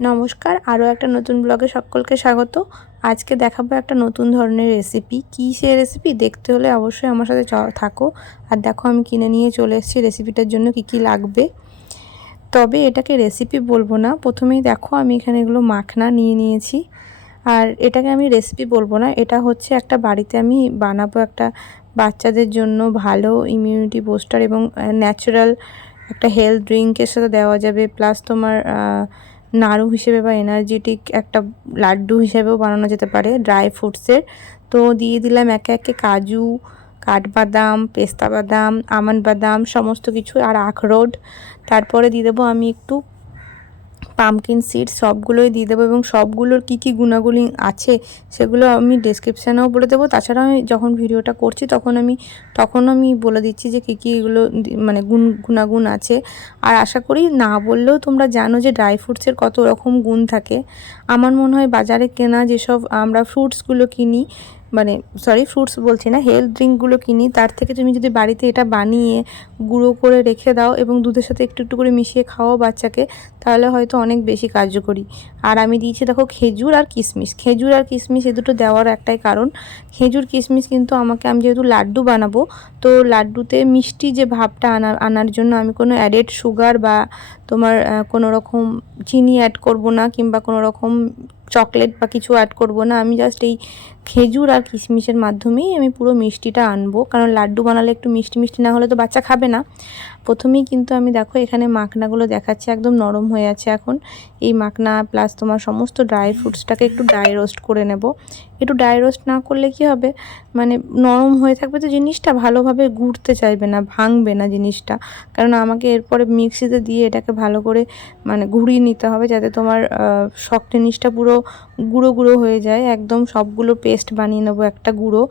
নমস্কার, আরও একটা নতুন ব্লগে সকলকে স্বাগত। আজকে দেখাবো একটা নতুন ধরনের রেসিপি কী সে রেসিপি দেখতে হলে অবশ্যই আমার সাথে থাকো। আর দেখো, আমি কিনে নিয়ে চলে এসেছি রেসিপিটার জন্য কি কি লাগবে। তবে এটাকে রেসিপি বলব না। প্রথমেই দেখো, আমি এখানে এগুলো মাখনা নিয়ে নিয়েছি। আর এটাকে আমি রেসিপি বলব না। এটা হচ্ছে একটা বাড়িতে আমি বানাবো একটা বাচ্চাদের জন্য ভালো ইমিউনিটি বুস্টার এবং ন্যাচারাল একটা হেলথ ড্রিঙ্কের সাথে দেওয়া যাবে। প্লাস তোমার নাড়ু হিসেবে বা এনার্জেটিক একটা লাড্ডু হিসেবেও বানানো যেতে পারে ড্রাই ফ্রুটসের তো দিয়ে দিলাম একে একে কাজু, কাঠবাদাম, পেস্তা বাদাম, আমন্ড বাদাম, সমস্ত কিছু আর আখরোট। তারপরে দিয়ে দেবো আমি একটু পামকিন সিড সবগুলোই দিয়ে দেবো এবং সবগুলোর কী কী গুণাগুলি আছে সেগুলো আমি ডেসক্রিপশানেও বলে দেবো। তাছাড়া আমি যখন ভিডিওটা করছি তখন আমি তখন আমি বলে দিচ্ছি যে কী কী এগুলো মানে গুণ, গুণাগুণ আছে। আর আশা করি না বললেও তোমরা জানো যে ড্রাই ফ্রুটসের কত রকম গুণ থাকে। আমার মনে হয় বাজারে কেনা যেসব আমরা ফ্রুটসগুলো কিনি মানে সরি ফ্রুটস বলছি না হেলথ ড্রিঙ্কগুলো কিনি, তার থেকে তুমি যদি বাড়িতে এটা বানিয়ে গুঁড়ো করে রেখে দাও এবং দুধের সাথে একটু একটু করে মিশিয়ে খাওয়াও বাচ্চাকে, তাহলে হয়তো অনেক বেশি কার্যকরী। আর আমি দিয়েছি দেখো খেজুর আর কিশমিশ খেজুর আর কিশমিশ এ দুটো দেওয়ার একটাই কারণ। খেজুর কিশমিশ কিন্তু আমাকে আমি যেহেতু লাড্ডু বানাবো, তো লাড্ডুতে মিষ্টি যে ভাবটা আনার আনার জন্য আমি কোনো অ্যাডেড সুগার বা তোমার কোনো রকম চিনি অ্যাড করব না কিংবা কোনো রকম চকলেট বা কিছু অ্যাড করব না। আমি জাস্ট এই খেজুর আর কিশমিশের মাধ্যমেই আমি পুরো মিষ্টিটা আনব। কারণ লাড্ডু বানালে একটু মিষ্টি মিষ্টি না হলে তো বাচ্চা খাবে না। প্রথমেই কিন্তু আমি দেখো এখানে মাখনাগুলো দেখাচ্ছি, একদম নরম হয়ে আছে এখন। এই মাখনা প্লাস তোমার সমস্ত ড্রাই ফ্রুটসটাকে একটু ড্রাই রোস্ট করে নেব। একটু ড্রাই রোস্ট না করলে কি হবে? মানে নরম হয়ে থাকবে তো জিনিসটা, ভালোভাবে ঘুরতে চাইবে না, ভাঙবে না জিনিসটা। কারণ আমাকে এরপরে মিক্সিতে দিয়ে এটাকে ভালো করে মানে ঘুরিয়ে নিতে হবে যাতে তোমার শক্ত জিনিসটা পুরো গুঁড়ো গুঁড়ো হয়ে যায়। একদম সবগুলো পেস্ট বানিয়ে নেব একটা গুঁড়ো।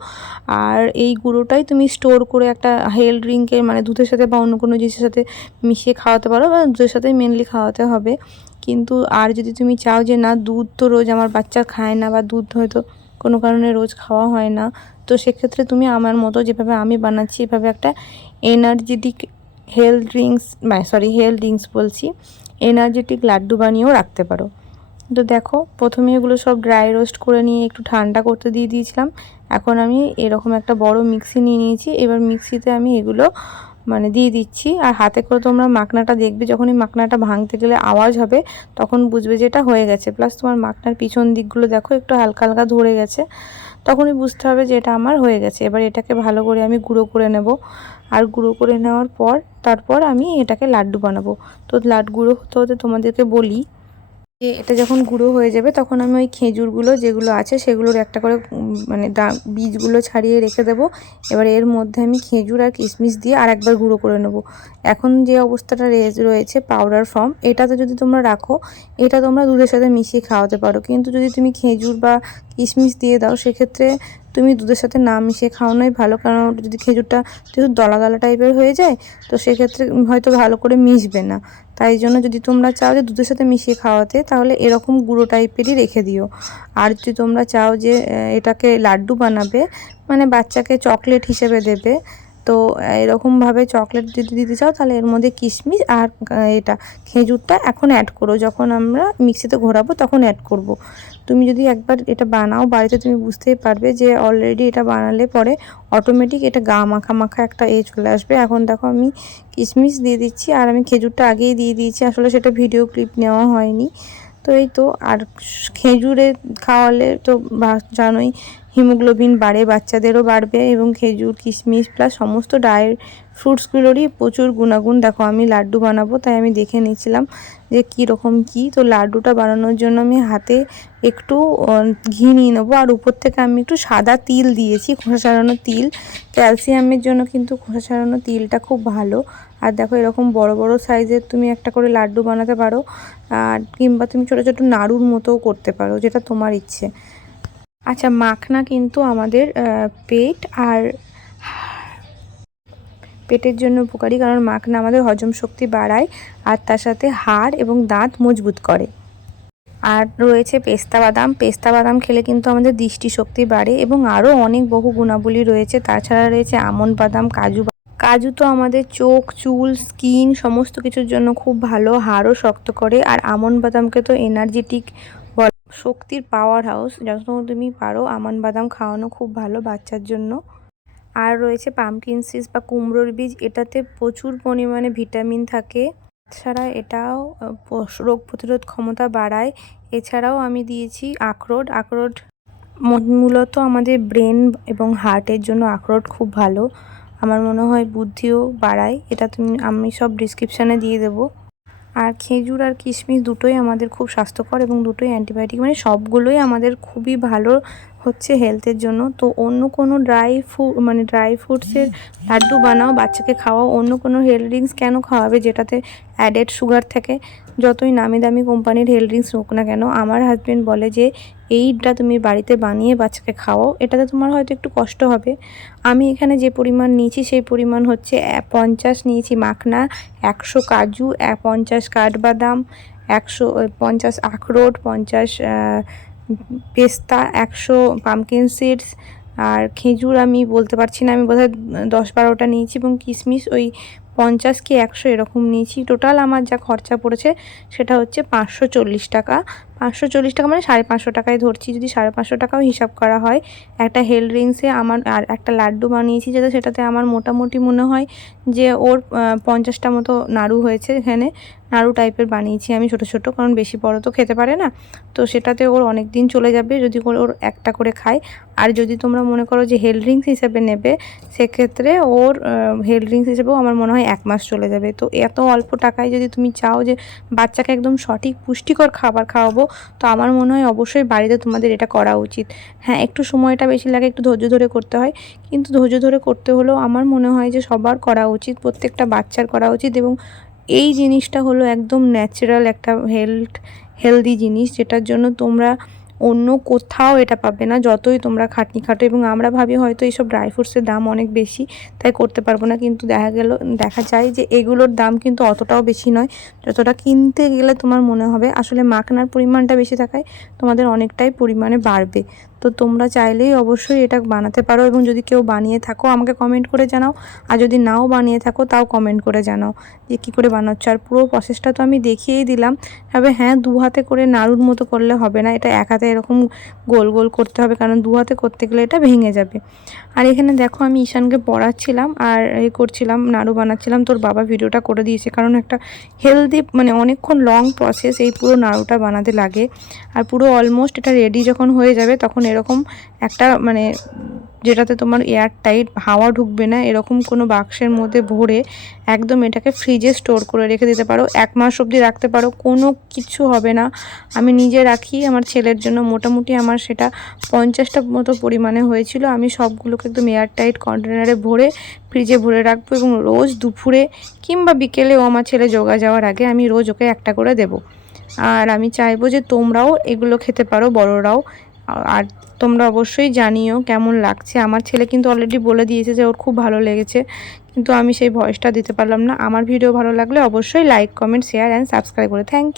আর এই গুঁড়োটাই তুমি স্টোর করে একটা হেল ড্রিঙ্কের মানে দুধের সাথে বা অন্য কোনো জিনিসের সাথে মিশিয়ে খাওয়াতে পারো বা দুধের সাথেই মেনলি খাওয়াতে হবে। কিন্তু আর যদি তুমি চাও যে না, দুধ তো রোজ আমার বাচ্চা খায় না বা দুধ হয়তো কোনো কারণে রোজ খাওয়া হয় না। তো সেক্ষেত্রে তুমি আমার মতো যেভাবে আমি বানাচ্ছি, এভাবে একটা energetic health drinks sorry health drinks বলছি এনার্জেটিক লাড্ডু বানিয়েও রাখতে পারো। তো দেখো, প্রথমে এগুলো সব ড্রাই রোস্ট করে নিয়ে একটু ঠান্ডা করতে দিয়ে দিয়েছিলাম। এখন আমি এরকম একটা বড় মিক্সি নিয়ে নিয়েছি। এবার মিক্সিতে আমি এগুলো মানে দিয়ে দিচ্ছি। আর হাতে করে তোমরা মাকনাটা দেখবে যখন এই মাখনাটা ভাঙতে গেলে আওয়াজ হবে, তখন বুঝবে যে এটা হয়ে গেছে। প্লাস তোমার মাকনার পিছন দিকগুলো দেখো, একটু হালকা হালকা ধরে গেছে। তখনই বুঝতে হবে যে এটা আমার হয়ে গেছে। এবার এটাকে ভালো করে আমি গুঁড়ো করে নেব। আর গুঁড়ো করে নেওয়ার পর, তারপর আমি এটাকে লাড্ডু বানাবো। তো লাড্ডু গুঁড়ো হতে হতে তোমাদেরকে বলি এটা যখন গুঁড়ো হয়ে যাবে, তখন আমি ওই খেজুরগুলো যেগুলো আছে, সেগুলোর একটা করে মানে বীজগুলো ছাড়িয়ে রেখে দেব। এবার এর মধ্যে আমি খেজুর আর কিশমিশ দিয়ে আর একবার গুঁড়ো করে নেব। এখন যে অবস্থাটা রয়েছে পাউডার ফর্ম এটাতে যদি তোমরা রাখো, এটা তোমরা দুধের সাথে মিশিয়ে খাওয়াতে পারো। কিন্তু যদি তুমি খেজুর বা কিশমিশ দিয়ে দাও, সেক্ষেত্রে তুমি দুধের সাথে না মিশিয়ে খাওয়ানোই ভালো, কারণ যদি খেজুরটা যেহেতু দলা দলা টাইপের হয়ে যায়, তো সেক্ষেত্রে হয়তো ভালো করে মিশবে না। তাই জন্য যদি তোমরা চাও যে দুধের সাথে মিশিয়ে খাওয়াতে, তাহলে এরকম গুঁড়ো টাইপেরই রেখে দিও। আর যদি তোমরা চাও যে এটাকে লাড্ডু বানাবে মানে বাচ্চাকে চকলেট হিসেবে দেবে তো এরকমভাবে চকলেট যদি দিতে চাও, তাহলে এর মধ্যে কিশমিশ আর এটা খেজুরটা এখন অ্যাড করো। যখন আমরা মিক্সিতে ঘোরাবো, তখন অ্যাড করব। তুমি যদি একবার এটা বানাও, বাড়িতে তুমি বুঝতেই পারবে যে অলরেডি এটা বানালে পরে অটোমেটিক এটা গা মাখা মাখা একটা এ চলে আসবে। এখন দেখো আমি কিশমিশ দিয়ে দিচ্ছি, আর আমি খেজুরটা আগেই দিয়ে দিয়েছি। আসলে সেটা ভিডিও ক্লিপ নেওয়া হয়নি। তো এই তো, আর খেজুরে খাওয়ালে তো জানোই, হিমোগ্লোবিন বাড়ে, বাচ্চাদেরও বাড়বে এবং খেজুর, কিশমিশ প্লাস সমস্ত ড্রাই ফ্রুটসগুলোরই প্রচুর গুণাগুণ। দেখো, আমি লাড্ডু বানাবো, তাই আমি দেখে নিয়েছিলাম যে কী রকম কী। তো লাড্ডুটা বানানোর জন্য আমি হাতে একটু ঘি নিয়ে নেব, আর উপর থেকে আমি একটু সাদা তিল দিয়েছি, খোসা ছাড়ানো তিল। ক্যালসিয়ামের জন্য কিন্তু খোসা ছাড়ানো তিলটা খুব ভালো। আর দেখো এরকম বড় বড় সাইজের তুমি একটা করে লাড্ডু বানাতে পারো, আর কিংবা তুমি ছোটো ছোটো নাড়ুর মতোও করতে পারো, যেটা তোমার ইচ্ছে। আচ্ছা মাখনা কিন্তু আমাদের পেট আর পেটের জন্য উপকারী, কারণ মাখনা আমাদের হজম শক্তি বাড়ায় আর তার সাথে হাড় এবং দাঁত মজবুত করে। আর রয়েছে পেস্তা বাদাম পেস্তা বাদাম খেলে কিন্তু আমাদের দৃষ্টিশক্তি বাড়ে এবং আরও অনেক বহু গুণাবলী রয়েছে। তাছাড়া রয়েছে আমন্ড বাদাম, কাজু কাজু তো আমাদের চোখ, চুল, স্কিন সমস্ত কিছুর জন্য খুব ভালো, হাড়ও শক্ত করে। আর আমন্ড বাদামকে তো এনার্জেটিক শক্তির পাওয়ার হাউস যত তুমি পারো আমন্ড বাদাম খাওয়ানো খুব ভালো বাচ্চার জন্য। আর রয়েছে পামকিন সিস বা কুমড়োর বীজ, এটাতে প্রচুর পরিমাণে ভিটামিন থাকে। এছাড়া এটাও রোগ প্রতিরোধ ক্ষমতা বাড়ায়। এছাড়াও আমি দিয়েছি আখরোট। আখরোট মূলত আমাদের ব্রেন এবং হার্টের জন্য আখরোট খুব ভালো। আমার মনে হয় বুদ্ধিও বাড়ায়। এটা তুমি, আমি সব ডিসক্রিপশানে দিয়ে দেবো। আর খেজুর আর কিশমিশ দুটোই আমাদের খুব স্বাস্থ্যকর এবং দুটোই অ্যান্টিবায়োটিক মানে সবগুলোই আমাদের খুবই ভালো হচ্ছে হেলথের জন্য। তো অন্য কোনো ড্রাই ফ্রুট মানে ড্রাই ফ্রুটসের লাড্ডু বানাও, বাচ্চাকে খাওয়াও, অন্য কোনো হেলথ ড্রিঙ্কস কেন খাওয়াবে যেটাতে অ্যাডেড সুগার থাকে? যতই নামি দামি কোম্পানির হেলথ ড্রিঙ্কস হোক না কেন, আমার হাজব্যান্ড বলে যে, এইটা তুমি বাড়িতে বানিয়ে বাচ্চাকে খাওয়াও, এটাতে তোমার হয়তো একটু কষ্ট হবে। আমি এখানে যে পরিমাণ নিয়েছি, সেই পরিমাণ হচ্ছে পঞ্চাশ নিয়েছি মাখনা, একশো কাজু পঞ্চাশ কাঠবাদাম, একশো পঞ্চাশ আখরোট, পঞ্চাশ পেস্তা, একশো পামকিন সিডস আর খেজুর আমি বলতে পারছি না, আমি বোধহয় দশ বারোটা নিয়েছি এবং কিশমিশ ওই পঞ্চাশ কি একশো এরকম নিয়েছি। টোটাল আমার যা খরচা পড়েছে সেটা হচ্ছে পাঁচশো চল্লিশ টাকা। পাঁচশো চল্লিশ টাকা মানে সাড়ে পাঁচশো টাকায় ধরছি। যদি সাড়ে পাঁচশো টাকাও হিসাব করা হয়, একটা হেল ড্রিঙ্কসে আমার আর একটা লাড্ডু বানিয়েছি যেটা, সেটাতে আমার মোটামুটি মনে হয় যে ওর পঞ্চাশটা মতো নাড়ু হয়েছে এখানে। নাড়ু টাইপের বানিয়েছি আমি ছোটো ছোটো, কারণ বেশি বড় তো খেতে পারে না। তো সেটাতে ওর অনেক দিন চলে যাবে যদি ওর একটা করে খায়। আর যদি তোমরা মনে করো যে হেল ড্রিঙ্কস হিসেবে নেবে, সেক্ষেত্রে ওর হেল ড্রিঙ্কস হিসেবেও আমার মনে হয় এক মাস চলে যাবে। তো এত অল্প টাকায় যদি তুমি চাও যে বাচ্চাকে একদম সঠিক পুষ্টিকর খাবার খাওয়াবো তো আমার মনে হয় অবশ্যই বাড়িতে তোমাদের এটা করা উচিত। হ্যাঁ একটু সময়টা বেশি লাগে, একটু ধৈর্য ধরে করতে হয়। কিন্তু ধৈর্য ধরে করতে হলেও আমার মনে হয় যে সবার করা উচিত, প্রত্যেকটা বাচ্চার করা উচিত এবং এই জিনিসটা হলো একদম ন্যাচারাল একটা হেলথ হেলদি জিনিস যেটার জন্য তোমরা অন্য কোথাও এটা পাবে না। যতই তোমরা খাটনি খাটো, এবং আমরা ভাবি হয়তো এইসব ড্রাই ফ্রুটসের দাম অনেক বেশি, তাই করতে পারব না। কিন্তু দেখা গেল, দেখা যায় যে এগুলোর দাম কিন্তু অতটাও বেশি নয়, যতটা কিনতে গেলে তোমার মনে হবে। আসলে মাখনার পরিমাণটা বেশি থাকায় তোমাদের অনেকটাই পরিমাণে বাড়বে। তো তোমরা চাইলেই অবশ্যই এটা বানাতে পারো এবং যদি কেউ বানিয়ে থাকো, আমাকে কমেন্ট করে জানাও। আর যদি নাও বানিয়ে থাকো, তাও কমেন্ট করে জানাও যে কী করে বানাচ্ছ। আর পুরো প্রসেসটা তো আমি দেখিয়েই দিলাম। তবে হ্যাঁ দু হাতে করে নাড়ুর মতো করলে হবে না। এটা এক হাতে এরকম গোল গোল করতে হবে, কারণ দু হাতে করতে গেলে এটা ভেঙে যাবে। আর এখানে দেখো, আমি ঈশানকে পড়াচ্ছিলাম আর এ করছিলাম, নাড়ু বানাচ্ছিলাম। তোর বাবা ভিডিওটা করে দিয়েছে, কারণ একটা হেলদি মানে অনেকক্ষণ লং প্রসেস এই পুরো নাড়ুটা বানাতে লাগে। আর পুরো অলমোস্ট এটা রেডি যখন হয়ে যাবে, তখন এরকম একটা মানে যেটাতে তোমার এয়ার টাইট হাওয়া ঢুকবে না, এরকম কোনো বাক্সের মধ্যে ভরে একদম এটাকে ফ্রিজে স্টোর করে রেখে দিতে পারো। এক মাস অবধি রাখতে পারো, কোনো কিছু হবে না। আমি নিজে রাখি, আমার ছেলের জন্য মোটামুটি আমার সেটা পঞ্চাশটা মতো পরিমাণে হয়েছিল। আমি সবগুলোকে একদম এয়ার টাইট কন্টেনারে ভরে ফ্রিজে ভরে রাখব এবং রোজ দুপুরে কিংবা বিকেলেও আমার ছেলে যোগা যাওয়ার আগে আমি রোজ ওকে একটা করে দেব। আর আমি চাইব যে তোমরাও এগুলো খেতে পারো, বড়রাও আর তোমরা অবশ্যই জানিও কেমন লাগছে। আমার ছেলে কিন্তু অলরেডি বলে দিয়েছে যে ওর খুব ভালো লেগেছে, কিন্তু আমি সেই ভয়েসটা দিতে পারলাম না। আমার ভিডিও ভালো লাগলে অবশ্যই like comment share and subscribe করে। Thank you